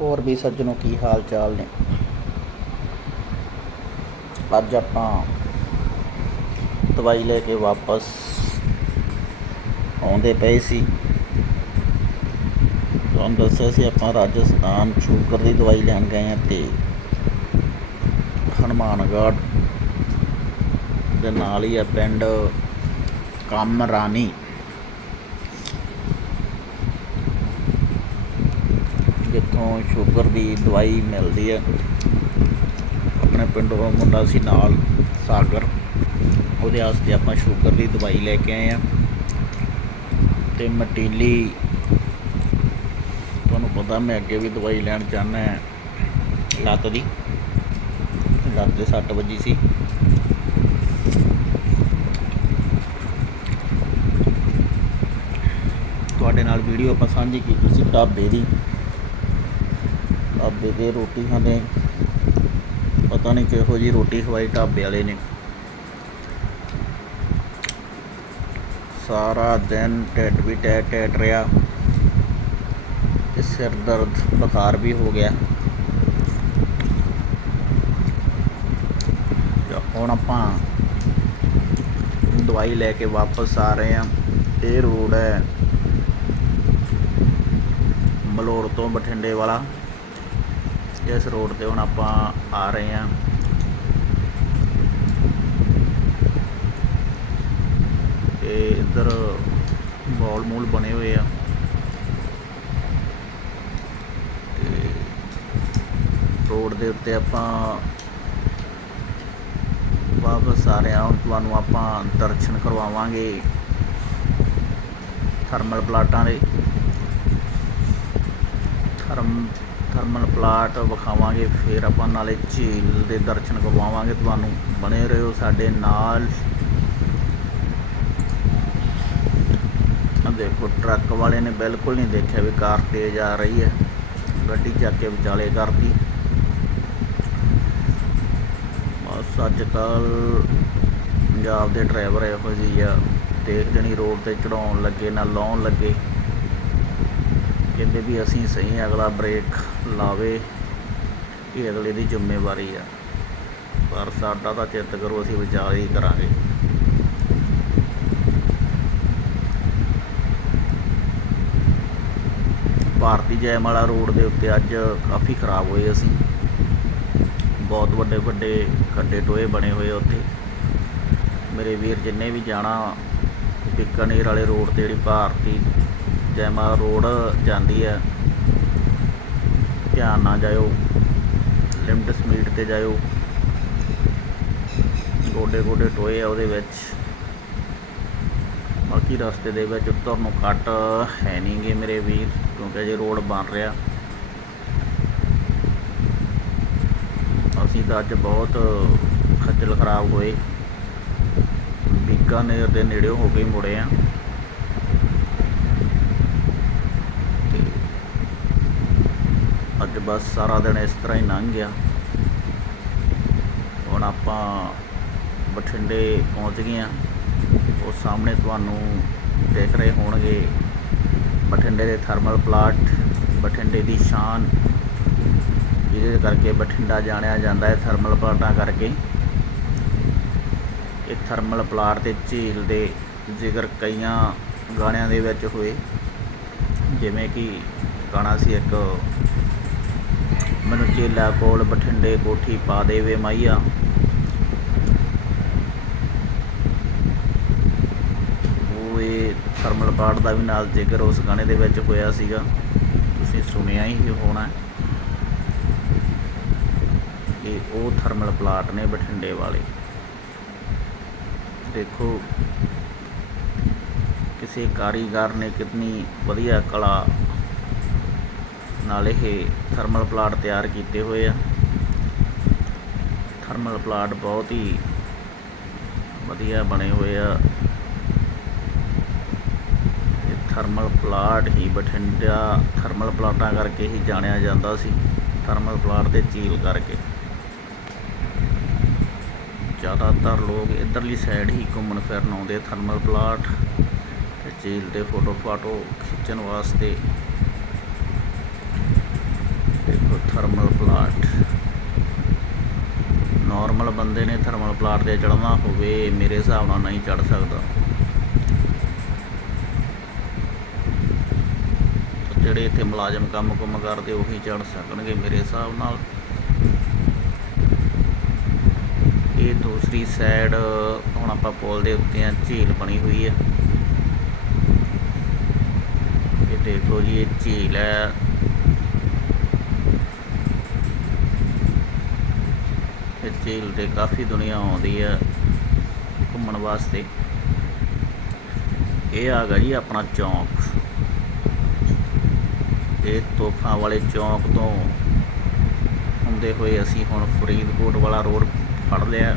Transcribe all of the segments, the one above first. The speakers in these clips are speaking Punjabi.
ਹੋਰ ਵੀ ਸੱਜਣੋ ਕੀ ਹਾਲ ਚਾਲ ਨੇ? ਅੱਜ ਆਪਾਂ ਦਵਾਈ ਲੈ ਕੇ ਵਾਪਸ ਆਉਂਦੇ ਪਏ ਸੀ। ਤੁਹਾਨੂੰ ਦੱਸਿਆ ਸੀ ਆਪਾਂ ਰਾਜਸਥਾਨ ਸ਼ੂਗਰ ਦੀ ਦਵਾਈ ਲੈਣ ਗਏ ਆ ਤੇ ਹਨੂਮਾਨਗੜ੍ਹ ਦੇ ਨਾਲ ਹੀ ਆ ਪਿੰਡ ਕਾਮਰਾਨੀ। ਤੋਂ ਸ਼ੂਗਰ ਦੀ ਦਵਾਈ ਮਿਲਦੀ ਹੈ ਆਪਣੇ ਪਿੰਡੋਂ ਦਾ ਮੁੰਡਾ ਸੀ ਨਾਲ, ਸਾਗਰ। ਉਹਦੇ ਵਾਸਤੇ ਆਪਾਂ ਸ਼ੂਗਰ ਦੀ ਦਵਾਈ ਲੈ ਕੇ ਆਏ ਆ। ਤੇ ਮਟੀਲੀ, ਤੁਹਾਨੂੰ ਪਤਾ ਮੈਂ ਅੱਗੇ ਵੀ ਦਵਾਈ ਲੈਣ ਜਾਣਾ ਹੈ ਲੱਤ ਦੀ। ਲੱਤ ਦੇ ਸੱਟ ਵੱਜੀ ਸੀ। ਤੁਹਾਡੇ ਨਾਲ ਵੀਡੀਓ ਆਪਾਂ ਸਾਂਝੀ ਕੀਤੀ ਸੀ ਢਾਬੇ ਦੀ। ਢਾਬੇ ਦੇ ਰੋਟੀ ਖਾਂਦੇ ਪਤਾ ਨਹੀਂ ਕਿਹੋ ਜੀ ਰੋਟੀ ਖਵਾਈ ਢਾਬੇ ਵਾਲੇ ਨੇ। ਸਾਰਾ ਦਿਨ ਢਿੱਡ ਵੀ ਟੈਟ ਟੈਟ ਰਿਹਾ ਤੇ ਸਿਰ ਦਰਦ ਬੁਖਾਰ ਵੀ ਹੋ ਗਿਆ। ਹੁਣ ਆਪਾਂ ਦਵਾਈ ਲੈ ਕੇ ਵਾਪਸ ਆ ਰਹੇ ਹਾਂ। ਇਹ ਰੋਡ ਹੈ ਮਲੋੜ ਤੋਂ ਬਠਿੰਡੇ ਵਾਲਾ। ਇਸ ਰੋਡ ਤੇ ਹੁਣ ਆਪਾਂ ਆ ਰਹੇ ਹਾਂ। ਤੇ ਇੱਧਰ ਮੌਲ ਮੂਲ ਬਣੇ ਹੋਏ ਆ। ਤੇ ਰੋਡ ਦੇ ਉੱਤੇ ਆਪਾਂ ਵਾਪਸ ਆ ਰਹੇ ਹਾਂ। ਹੁਣ ਤੁਹਾਨੂੰ ਆਪਾਂ ਦਰਸ਼ਨ ਕਰਵਾਵਾਂਗੇ ਥਰਮਲ ਪਲਾਟਾਂ ਦੇ। ਥਰਮ ਥਰਮਲ ਪਲਾਟ ਵਿਖਾਵਾਂਗੇ, ਫਿਰ ਆਪਾਂ ਨਾਲੇ ਝੀਲ ਦੇ ਦਰਸ਼ਨ ਕਰਵਾਵਾਂਗੇ। ਤੁਹਾਨੂੰ ਬਣੇ ਰਹੋ ਸਾਡੇ ਨਾਲ। ਦੇਖੋ, ਟਰੱਕ ਵਾਲੇ ਨੇ ਬਿਲਕੁਲ ਨਹੀਂ ਦੇਖਿਆ ਵੀ ਕਾਰ ਤੇਜ਼ ਆ ਰਹੀ ਹੈ। ਗੱਡੀ ਚੱਕ ਕੇ ਵਿਚਾਲੇ ਕਰਤੀ। ਬਸ ਅੱਜ ਕੱਲ ਪੰਜਾਬ ਦੇ ਡਰਾਈਵਰ ਇਹੋ ਜਿਹੇ ਆ। ਦੇਖ ਜਣੀ ਰੋਡ ਤੇ ਚੜਾਉਣ ਲੱਗੇ ਨਾ ਲਾਉਣ ਲੱਗੇ। ਕਹਿੰਦੇ ਵੀ ਅਸੀਂ ਸਹੀ ਅਗਲਾ ਬ੍ਰੇਕ ਲਾਵੇ ਇਹ ਅਗਲੇ ਦੀ ਜ਼ਿੰਮੇਵਾਰੀ ਆ। ਪਰ ਸਾਡਾ ਤਾਂ ਚਿੰਤ ਕਰੋ, ਅਸੀਂ ਵਿਚਾਰ ਹੀ ਕਰਾਂਗੇ। ਭਾਰਤੀ ਜੈਮਾਲਾ ਰੋਡ ਦੇ ਉੱਤੇ ਅੱਜ ਕਾਫੀ ਖਰਾਬ ਹੋਏ ਅਸੀਂ। ਬਹੁਤ ਵੱਡੇ ਵੱਡੇ ਖੱਡੇ ਟੋਏ ਬਣੇ ਹੋਏ ਉੱਥੇ। ਮੇਰੇ ਵੀਰ ਜਿੰਨੇ ਵੀ ਜਾਣਾ ਬਿਕਾਨੇਰ ਵਾਲੇ ਰੋਡ ਤੇ ਜਿਹੜੀ ਭਾਰਤੀ ਜੈਮਾ ਰੋਡ ਜਾਂਦੀ ਹੈ। ਧਿਆਨ ਨਾਲ ਜਾਇਓ। ਲਿਮਟ ਸਪੀਡ ਤੇ ਜਾਇਓ। ਗੋਡੇ ਗੋਡੇ ਟੋਏ ਆ ਉਹਦੇ ਵਿੱਚ। ਬਾਕੀ ਰਸਤੇ ਦੇ ਵਿੱਚ ਤੁਹਾਨੂੰ ਕੱਟ ਹੈ ਨਹੀਂਗੇ ਮੇਰੇ ਵੀਰ, ਕਿਉਂਕਿ ਅਜੇ ਰੋਡ ਬਣ ਰਿਹਾ। ਅਸੀਂ ਤਾਂ ਅੱਜ ਬਹੁਤ ਖੱਜਲ ਖਰਾਬ ਹੋਏ। ਬੀਕਾਨੇਰ ਦੇ ਨੇੜੇ ਹੋ ਕੇ ਮੁੜੇ ਆ ਤੇ ਅੱਜ ਬਸ ਸਾਰਾ ਦਿਨ ਇਸ ਤਰ੍ਹਾਂ ਹੀ ਲੰਘ ਗਿਆ। ਹੁਣ ਆਪਾਂ ਬਠਿੰਡੇ ਪਹੁੰਚ ਗਏ ਆ ਉਹ ਸਾਹਮਣੇ ਤੁਹਾਨੂੰ ਦੇਖ ਰਹੇ ਹੋਣਗੇ। ਬਠਿੰਡੇ ਦੇ ਥਰਮਲ ਪਲਾਟ, ਬਠਿੰਡੇ ਦੀ ਸ਼ਾਨ। ਜਿਹਦੇ ਕਰਕੇ ਬਠਿੰਡਾ ਜਾਣਿਆ ਜਾਂਦਾ ਹੈ ਥਰਮਲ ਪਲਾਟਾਂ ਕਰਕੇ। ਇਹ ਥਰਮਲ ਪਲਾਟ ਤੇ ਝੀਲ ਦੇ ਜ਼ਿਕਰ ਕਈਆਂ ਗਾਣਿਆਂ ਦੇ ਵਿੱਚ ਹੋਏ। ਜਿਵੇਂ ਕਿ ਗਾਣਾ ਸੀ ਇੱਕ ਮੈਨੂੰ ਚੇਲਾ ਕੋਲ ਬਠਿੰਡੇ ਕੋਠੀ ਪਾ ਦੇਵੇ ਮਾਈਆ। ਉਹ ਥਰਮਲ ਪਲਾਟ ਦਾ ਵੀ ਨਾਲ ਜ਼ਿਕਰ ਉਸ ਗਾਣੇ ਦੇ ਵਿੱਚ ਹੋਇਆ ਸੀਗਾ। ਤੁਸੀਂ ਸੁਣਿਆ ਹੀ ਹੋਣਾ। ਇਹ ਉਹ ਥਰਮਲ ਪਲਾਟ ਨੇ ਬਠਿੰਡੇ ਵਾਲੇ। ਦੇਖੋ, ਕਿਸੇ ਕਾਰੀਗਰ ਨੇ ਕਿੰਨੀ ਵਧੀਆ ਕਲਾ ਨਾਲ ਇਹ ਥਰਮਲ ਪਲਾਟ ਤਿਆਰ ਕੀਤੇ ਹੋਏ ਆ। ਥਰਮਲ ਪਲਾਟ ਬਹੁਤ ਹੀ ਵਧੀਆ ਬਣੇ ਹੋਏ ਆ। ਇਹ ਥਰਮਲ ਪਲਾਟ ਹੀ ਬਠਿੰਡਾ ਥਰਮਲ ਪਲਾਟਾਂ ਕਰਕੇ ਹੀ ਜਾਣਿਆ ਜਾਂਦਾ ਸੀ। ਥਰਮਲ ਪਲਾਟ ਤੇ ਝੀਲ ਕਰਕੇ। ਜ਼ਿਆਦਾਤਰ ਲੋਕ ਇਧਰਲੀ ਸਾਈਡ ਹੀ ਘੁੰਮਣ ਫਿਰਨ ਆਉਂਦੇ ਥਰਮਲ ਪਲਾਟ ਤੇ ਝੀਲ ਦੇ ਫੋਟੋ ਫਾਟੋ ਖਿੱਚਣ ਵਾਸਤੇ। ਤੇ ਥਰਮਲ ਪਲਾਟ ਨਾਰਮਲ ਬੰਦੇ ਨੇ ਥਰਮਲ ਪਲਾਟ ਤੇ ਚੜ੍ਹਨਾ ਹੋਵੇ, ਮੇਰੇ ਹਿਸਾਬ ਨਾਲ ਨਹੀਂ ਚੜ੍ਹ ਸਕਦਾ। ਜਿਹੜੇ ਇੱਥੇ ਮੁਲਾਜ਼ਮ ਕੰਮ ਕੁਮ ਕਰਦੇ, ਉਹੀ ਚੜ੍ਹ ਸਕਣਗੇ ਮੇਰੇ ਹਿਸਾਬ ਨਾਲ। ਇਹ ਦੂਸਰੀ ਸਾਈਡ ਹੁਣ ਆਪਾਂ ਪੁਲ ਦੇ ਉੱਤੇ ਆ, ਝੀਲ ਬਣੀ ਹੋਈ ਹੈ ਇਹ ਦੇਖ ਲਓ ਜੀ, ਇਹ ਝੀਲ ਹੈ। ਝੀਲ ਤੇ ਕਾਫੀ ਦੁਨੀਆ ਆਉਂਦੀ ਹੈ ਘੁੰਮਣ ਵਾਸਤੇ। ਇਹ ਆ ਗਿਆ ਜੀ ਆਪਣਾ ਚੌਂਕ। ਇਹ ਤੋਫਾਂ ਵਾਲੇ ਚੌਂਕ ਤੋਂ ਹੁੰਦੇ ਹੋਏ ਅਸੀਂ ਹੁਣ ਫਰੀਦਕੋਟ ਵਾਲਾ ਰੋਡ ਫੜ ਲਿਆ।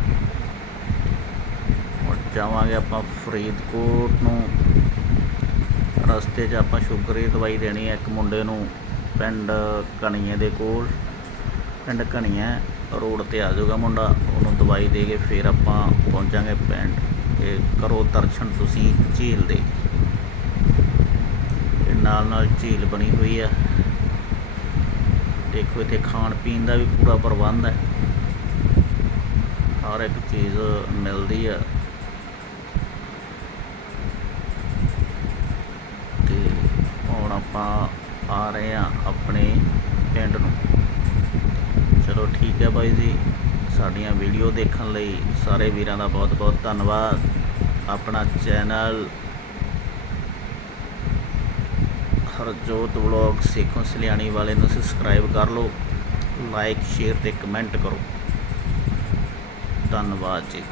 ਹੁਣ ਜਾਵਾਂਗੇ ਆਪਾਂ ਫਰੀਦਕੋਟ ਨੂੰ। ਰਸਤੇ 'ਚ ਆਪਾਂ ਸ਼ੂਗਰ ਦੀ ਦਵਾਈ ਦੇਣੀ ਹੈ ਇੱਕ ਮੁੰਡੇ ਨੂੰ, ਪਿੰਡ ਕਣੀਏ ਦੇ ਕੋਲ। ਪਿੰਡ ਕਣੀਆ ਰੋਡ ਤੇ ਆ ਜਾਊਗਾ ਮੁੰਡਾ, ਉਹਨੂੰ ਦਵਾਈ ਦੇ ਕੇ ਫਿਰ ਆਪਾਂ ਪਹੁੰਚਾਂਗੇ ਪਿੰਡ। ਤੇ ਕਰੋ ਦਰਸ਼ਨ ਤੁਸੀਂ ਝੀਲ ਦੇ। ਨਾਲ ਨਾਲ ਝੀਲ ਬਣੀ ਹੋਈ ਆ। ਦੇਖੋ ਇੱਥੇ ਖਾਣ ਪੀਣ ਦਾ ਵੀ ਪੂਰਾ ਪ੍ਰਬੰਧ ਹੈ। ਹਰ ਇੱਕ ਚੀਜ਼ ਮਿਲਦੀ ਆ। ਤੇ ਹੁਣ ਆਪਾਂ ਆ ਰਹੇ ਆ ਆਪਣੇ ਪਿੰਡ ਨੂੰ। ਚਲੋ ਠੀਕ ਹੈ ਬਾਈ ਜੀ। ਸਾਡੀਆਂ ਵੀਡੀਓ ਦੇਖਣ ਲਈ ਸਾਰੇ ਵੀਰਾਂ ਦਾ ਬਹੁਤ ਬਹੁਤ ਧੰਨਵਾਦ। ਆਪਣਾ ਚੈਨਲ ਹਰਜੋਤ ਵਲੌਗ ਸੇਖੋਂ ਸਲਿਆਣੀ ਵਾਲੇ ਨੂੰ ਸਬਸਕ੍ਰਾਈਬ ਕਰ ਲਓ। ਲਾਈਕ ਸ਼ੇਅਰ ਤੇ ਕਮੈਂਟ ਕਰੋ। ਧੰਨਵਾਦ ਜੀ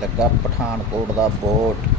ਲੱਗਾ ਪਠਾਨਕੋਟ ਦਾ ਬੋਰਡ